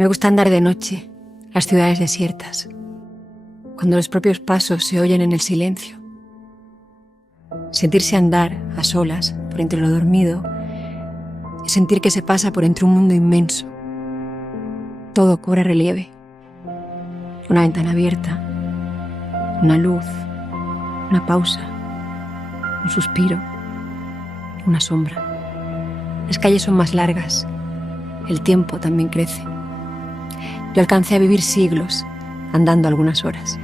Me gusta andar de noche, las ciudades desiertas, cuando los propios pasos se oyen en el silencio. Sentirse andar a solas por entre lo dormido es sentir que se pasa por entre un mundo inmenso. Todo cobra relieve. Una ventana abierta, una luz, una pausa, un suspiro, una sombra. Las calles son más largas, el tiempo también crece. Yo alcancé a vivir siglos andando algunas horas.